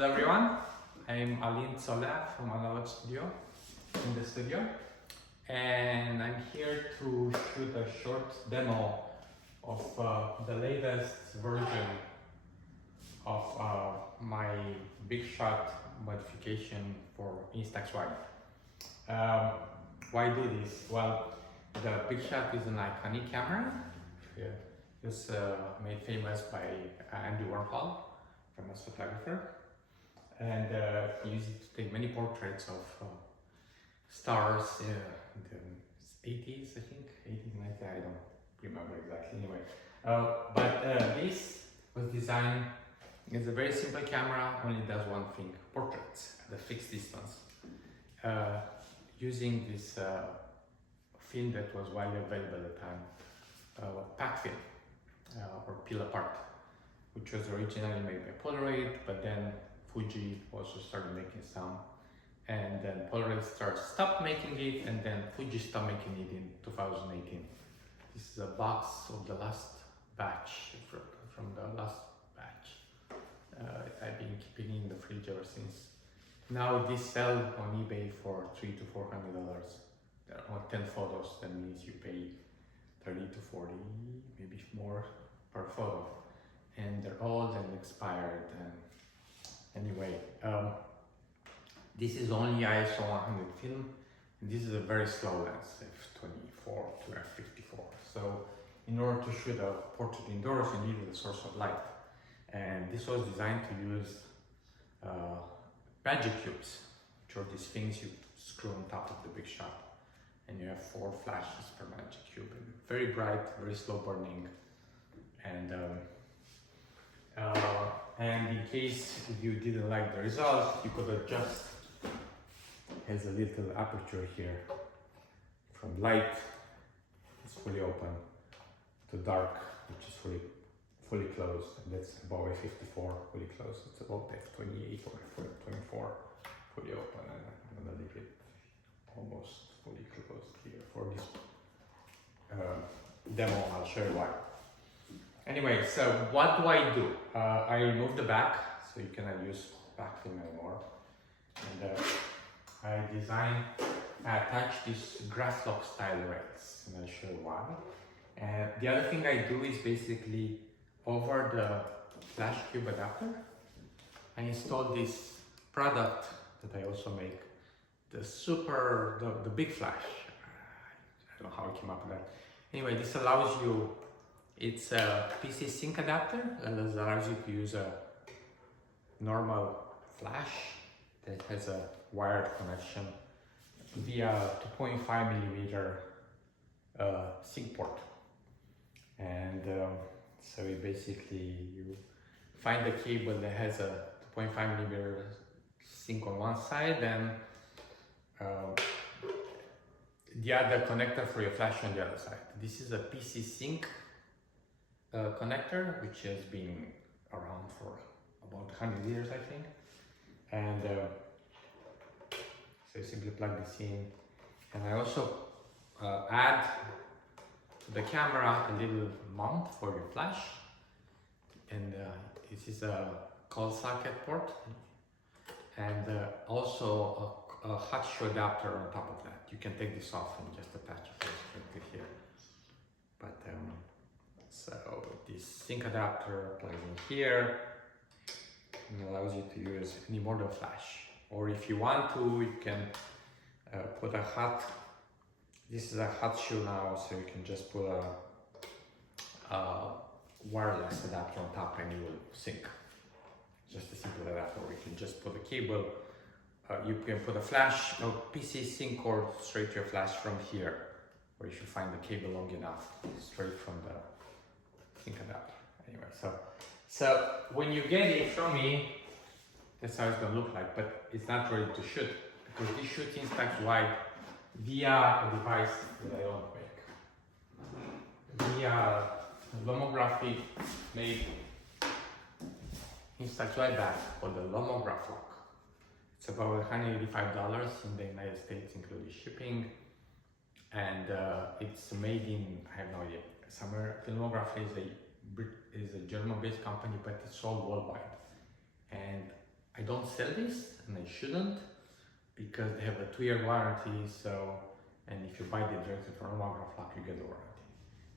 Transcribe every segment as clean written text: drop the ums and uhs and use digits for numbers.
Hello everyone, I'm Alin Sola from Analogue.Studio in the studio, and I'm here to shoot a short demo of the latest version of my Big Shot modification for Instax Wide. Why do this? Well, the Big Shot is an iconic camera. It was made famous by Andy Warhol, famous photographer, and he used it to take many portraits of stars in the 80s, I think, 80s, 90s, I don't remember exactly anyway. But this was designed as a very simple camera, only does one thing, portraits at a fixed distance, using this film that was widely available at the time, pack film, or peel apart, which was originally made by Polaroid, but then Fuji also started making some, and then Polaroid stopped making it, and then Fuji stopped making it in 2018. This is a box of the last batch, from the last batch. I've been keeping it in the fridge ever since. Now this sell on eBay for $300 to $400. There are 10 photos, that means you pay 30 to 40, maybe more per photo. And they're old and expired. And anyway, this is only ISO 100 film. This is a very slow lens, f24 to f54. So in order to shoot a portrait indoors, you needed a source of light. And this was designed to use magic cubes, which are these things you screw on top of the Big Shot. And you have 4 flashes per magic cube. And very bright, very slow burning. And in case you didn't like the result, you could adjust. Has a little aperture here. From light, it's fully open, to dark, which is fully closed. And that's above f54, fully closed. It's about f28 or f24, fully open. And I'm gonna leave it almost fully closed here for this demo. I'll show you why. Anyway, so what do? I remove the back, so you cannot use back film anymore. And I attach these Lomographlok style rails, and I'll show you why. And the other thing I do is basically over the flash cube adapter, I install this product that I also make, the Big Flash. I don't know how I came up with that. Anyway, this allows you, it's a PC sync adapter that allows you to use a normal flash that has a wired connection via 2.5 millimeter sync port. And so you basically, you find the cable that has a 2.5 millimeter sync on one side, and the other connector for your flash on the other side. This is a PC sync connector, which has been around for about 100 years, I think. And so you simply plug this in. And I also add to the camera a little mount for your flash. And this is a cold socket port. And also a hot shoe adapter on top of that. You can take this off and just attach it to here. But so this sync adapter plugs in here and allows you to use any model flash. Or if you want to, you can put a hot. This is a hot shoe now, so you can just put a wireless adapter on top and you will sync. Just a simple adapter. Or you can just put a cable. You can put a flash, PC sync cord straight to your flash from here, or if you find the cable long enough, straight from the sync adapter. Anyway, so when you get it from me, that's how it's gonna look like, but it's not ready to shoot because this shoots Instax Wide via a device that I don't make, via Lomography made Instax Wide bag called the Lomograflok. It's about $185 in the United States, including shipping, and it's made in, I have no idea, somewhere. Lomography is a German-based company, but it's sold worldwide. And I don't sell this, and I shouldn't, because they have a 2-year warranty. So, and if you buy the directly from Lomographlok, you get the warranty.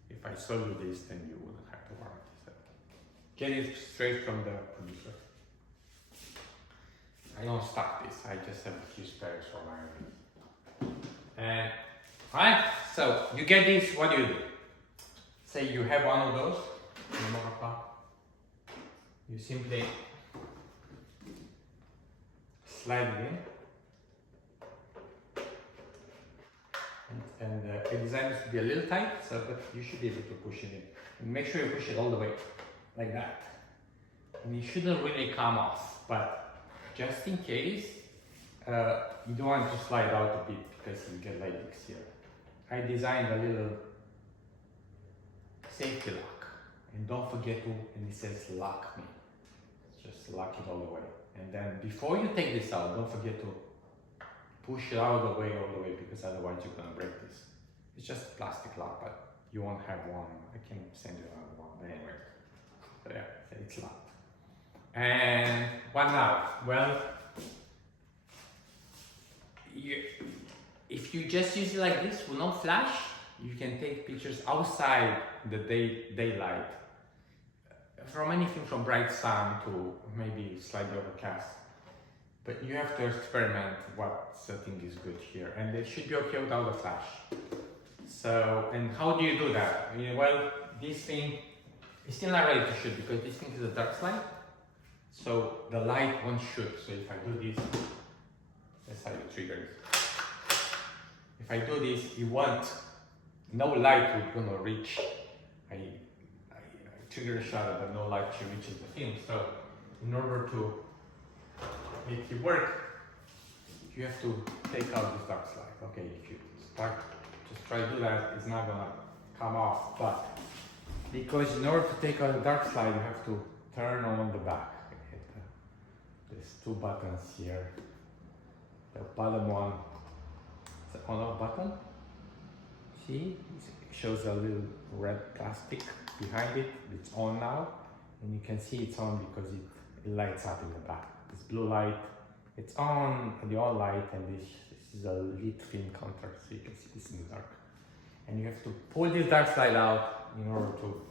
If I sold you this, then you wouldn't have the warranty. So get it straight from the producer. I don't stock this. I just have a few spares for my own. And alright, so you get this. What do? Say you have one of those Lomographlok. You simply slide it in. And I designed it to be a little tight, so but you should be able to push it in. And make sure you push it all the way, like that. And it shouldn't really come off, but just in case, you don't want to slide out a bit because you get like this here. I designed a little safety lock, and don't forget to, and it says lock me. Just lock it all the way. And then before you take this out, don't forget to push it out of the way all the way, because otherwise you're gonna break this. It's just a plastic lock, but you won't have one. I can send you another one, but anyway. So yeah, it's locked. And what now? Well, if you just use it like this with no flash, you can take pictures outside the daylight, from anything from bright sun to maybe slightly overcast. But you have to experiment what setting is good here, and it should be okay without the flash. So, and how do you do that? I mean, well, this thing is still not ready to shoot because this thing is a dark slide, so the light won't shoot. So if I do this, that's how you trigger it. If I do this, it won't. No light will gonna reach. I trigger a shutter, but no light reaches the film. So, in order to make it work, you have to take out this dark slide. Okay, if you start, just try to do that, it's not gonna come off. But because in order to take out the dark slide, you have to turn on the back. There's 2 buttons here. The bottom one is the on-off button. See, it shows a little red plastic behind it. It's on now, and you can see it's on because it lights up in the back. This blue light, it's on the on light, and this is a lit film counter, so you can see this in the dark. And you have to pull this dark slide out in order to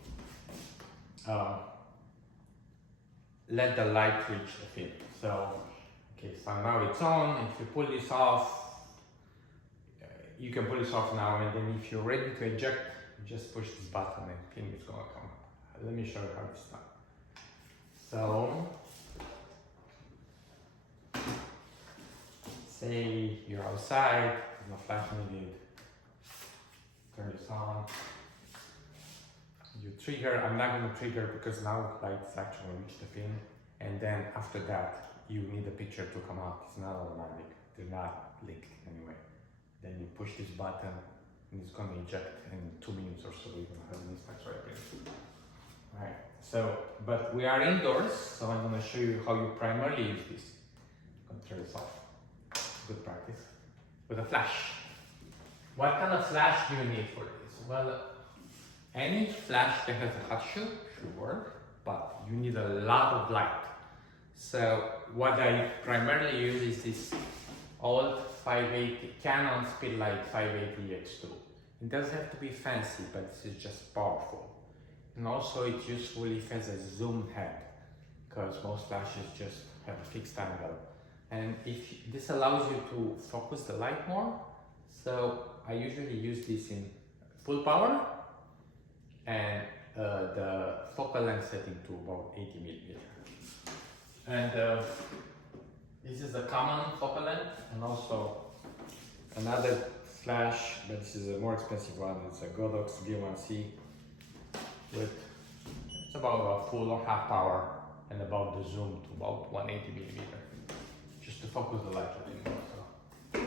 let the light reach the film. So, okay, so now it's on. If you pull this off, you can pull this off now, and then if you're ready to eject, you just push this button and the film is gonna come up. Let me show you how it's done. So, say you're outside, there's no flash needed, turn this on, you trigger. I'm not going to trigger because now lights actually reach the film, and then after that you need the picture to come out. It's not automatic, they're not linked anyway. Then you push this button and it's going to eject in 2 minutes or so. You're going to have an Instax Wide print. Alright, so, but we are indoors, so I'm going to show you how you primarily use this. I'm going to turn this off. Good practice. With a flash. What kind of flash do you need for this? Well, any flash that has a hot shoe should work, but you need a lot of light. So what I primarily use is this old 580 Canon Speedlight 580X2. It doesn't have to be fancy, but this is just powerful. And also it's useful if it has a zoom head, because most flashes just have a fixed angle. And if this allows you to focus the light more, so I usually use this in full power, and the focal length setting to about 80mm. And this is the common focal length, and also another flash, but this is a more expensive one. It's a Godox V1C with, it's about a full or half power, and about the zoom to about 180mm. Just to focus the light a little more.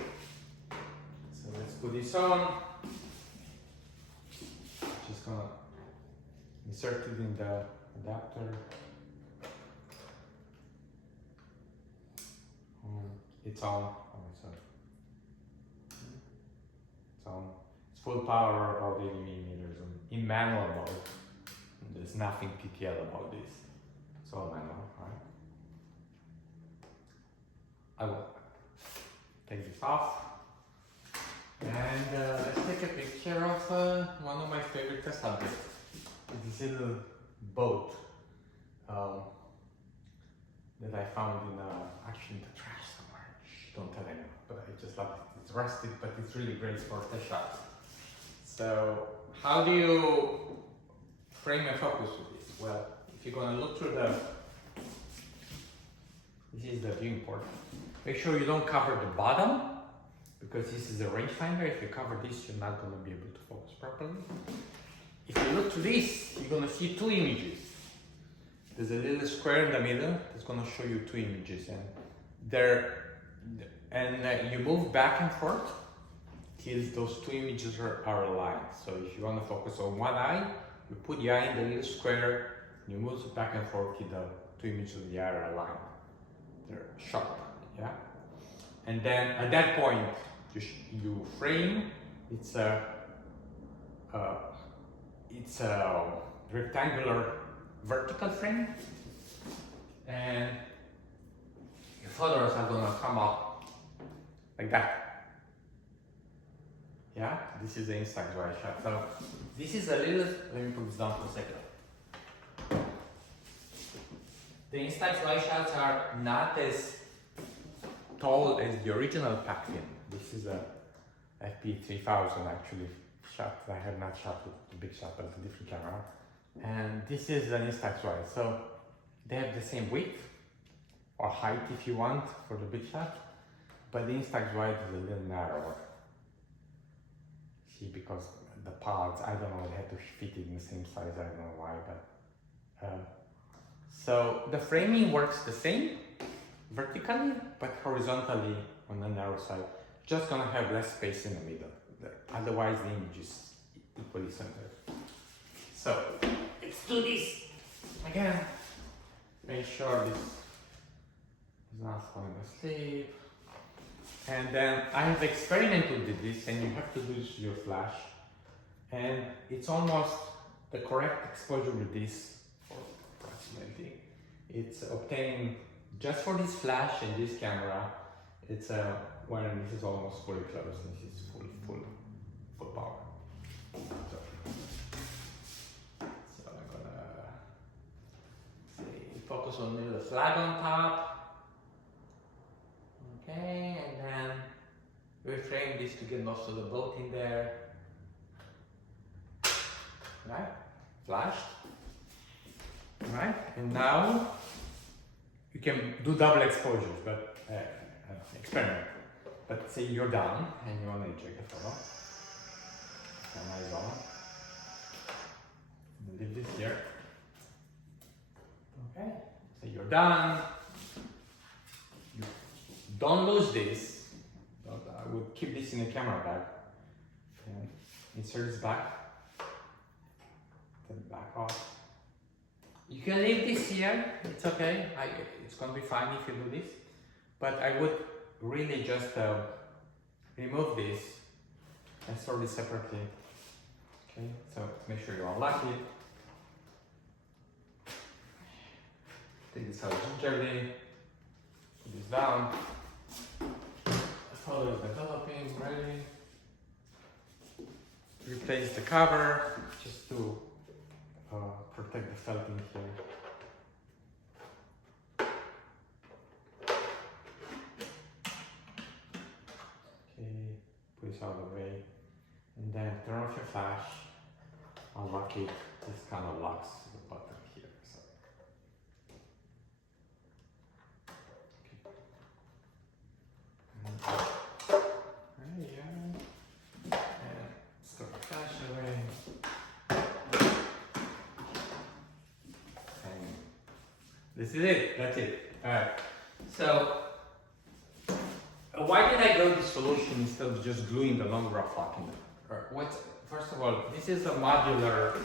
So let's put this on. Just gonna insert it in the adapter. It's on. Oh, it's on. It's full power, about 80mm. In manual mode. There's nothing PTL about this. It's all manual, right? I will take this off. And let's take a picture of one of my favorite test subjects. It's this little boat that I found in actually in the trash somewhere. Shh, don't tell anyone, but I just love it. It's rustic, but it's really great for test shots. So how do you frame and focus with this? Well, if you're gonna look through this is the viewing port. Make sure you don't cover the bottom, because this is a rangefinder. If you cover this, you're not gonna be able to focus properly. If you look to this, you're gonna see two images. There's a little square in the middle that's gonna show you two images, and you move back and forth till those two images are aligned. So if you wanna focus on one eye, you put the eye in the little square, you move back and forth till the two images of the eye are aligned. They're sharp, yeah? And then at that point, you frame. It's a rectangular vertical frame, and your photos are gonna come up like that. Yeah, this is the Instax Wide shot. So this is a little. Let me put this down for a second. The Instax Wide shots are not as tall as the original pack-in. This is a FP3000 actually shot. I have not shot with the Big Shot, but it's a different camera. And this is an Instax Wide. So they have the same width or height if you want for the Big Shot, but the Instax Wide is a little narrower. See, because the pods, I don't know, they had to fit it in the same size, I don't know why, but so the framing works the same vertically, but horizontally on the narrow side. Just gonna have less space in the middle. Otherwise, the image is equally centered. So let's do this again. Make sure this is not falling asleep. And then I have experimented with this, and you have to use your flash. And it's almost the correct exposure with this, or approximately. It's obtained just for this flash and this camera. It's when this is almost fully closed. This is full power. So I'm gonna focus on the little flag on top. Okay, and then reframe this to get most of the boat in there. Right? Flashed. Right? And now you can do double exposures, but experiment. But say you're done and you want to eject the photo. Camera is on. Leave this here. Okay. So you're done. You don't lose this. I would keep this in the camera bag. And insert this back. Take it back off. You can leave this here. It's okay. It's gonna be fine if you do this. But I would really just remove this and store this separately. Okay, so make sure you unlock it. Take this out gingerly. Put this down. The photo is developing, ready. Replace the cover just to protect the felting here. Put this out of the way, and then turn off your flash, unlock it. This kind of locks the button here. So. Okay. There you go. And store the flash away. And this is it. That's it. Alright. So why did I go this solution instead of just gluing the Lomographlok in there? First of all, this is a modular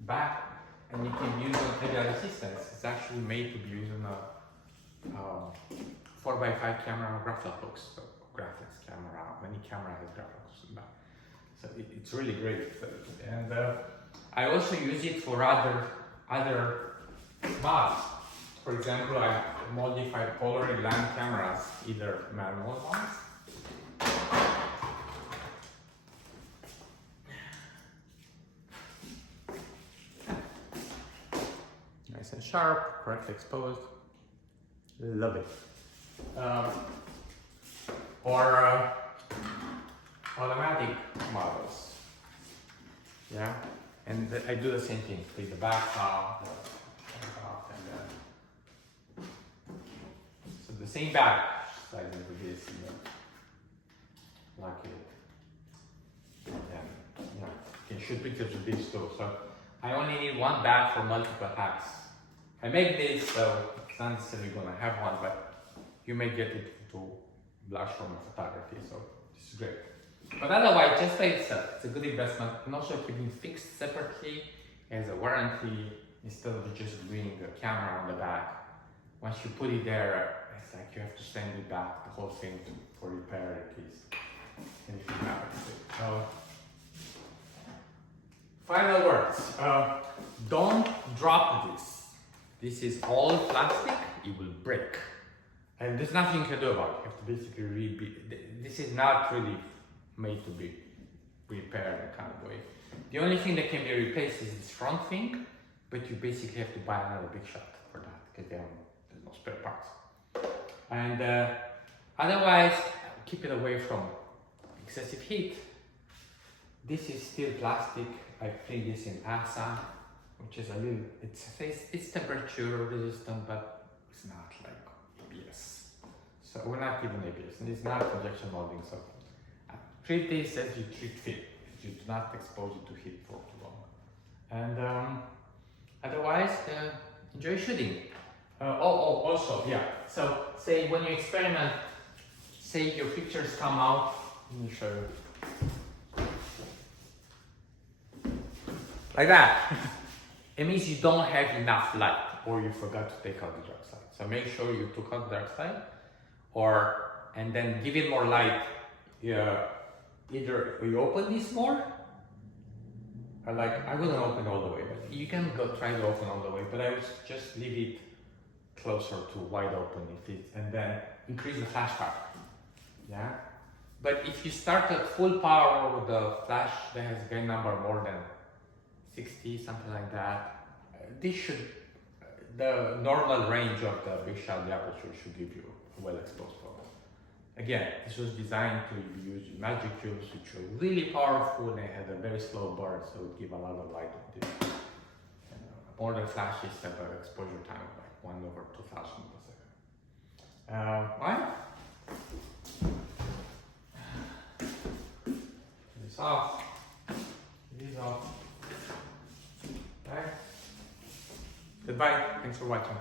back, and you can use on any other systems. It's actually made to be used on a 4x5 camera Graphics hooks. So graphics camera, many camera has graphics in the back. So it's really great. And I also use it for other mods. For example, I modified Polaroid lamp cameras, either manual ones. Nice and sharp, correctly exposed. Love it. Or automatic models. Yeah, and I do the same thing. Take the back off, and then so the same bag size as this, like it, and then you can shoot pictures with this too. So I only need one bag for multiple hacks. I make this, so it's not necessarily gonna have one, but you may get it to blush from photography. So this is great. But otherwise, just by itself, it's a good investment. And also keeping fixed separately as a warranty instead of just doing the camera on the back. Once you put it there, it's like you have to send it back, the whole thing for repair in case anything happens. So, final words. Don't drop this. This is all plastic, it will break. And there's nothing you can do about it. You have to basically rebuild. This is not really made to be repaired in kind of way. The only thing that can be replaced is this front thing, but you basically have to buy another Big Shot for that because there's no spare parts. And otherwise, keep it away from excessive heat. This is still plastic. I cleaned this in ASA, which is a little, it's temperature resistant, but it's not like ABS. So we're not even ABS, and it's not injection molding. So treat this as you treat fit. You do not expose it to heat for too long. And otherwise, enjoy shooting. Also, yeah. So say when you experiment, say your pictures come out. Let me show you. Like that. It means you don't have enough light, or you forgot to take out the dark side. So make sure you took out the dark side, and then give it more light. Yeah. Either you open this more, or like I wouldn't open all the way, but you can go try to open all the way. But I would just leave it closer to wide open and then increase the flash power. Yeah. But if you start at full power with the flash that has gain number more than 60, something like that, the normal range of the Big Shot, the aperture should give you a well exposed photo. Again, this was designed to be used in magic cubes, which were really powerful. They had a very slow burn, so it would give a lot of light on this. More than flashes have an exposure time of like 1/2000 per second. Right? This off. This off. Right? Goodbye. Thanks for watching.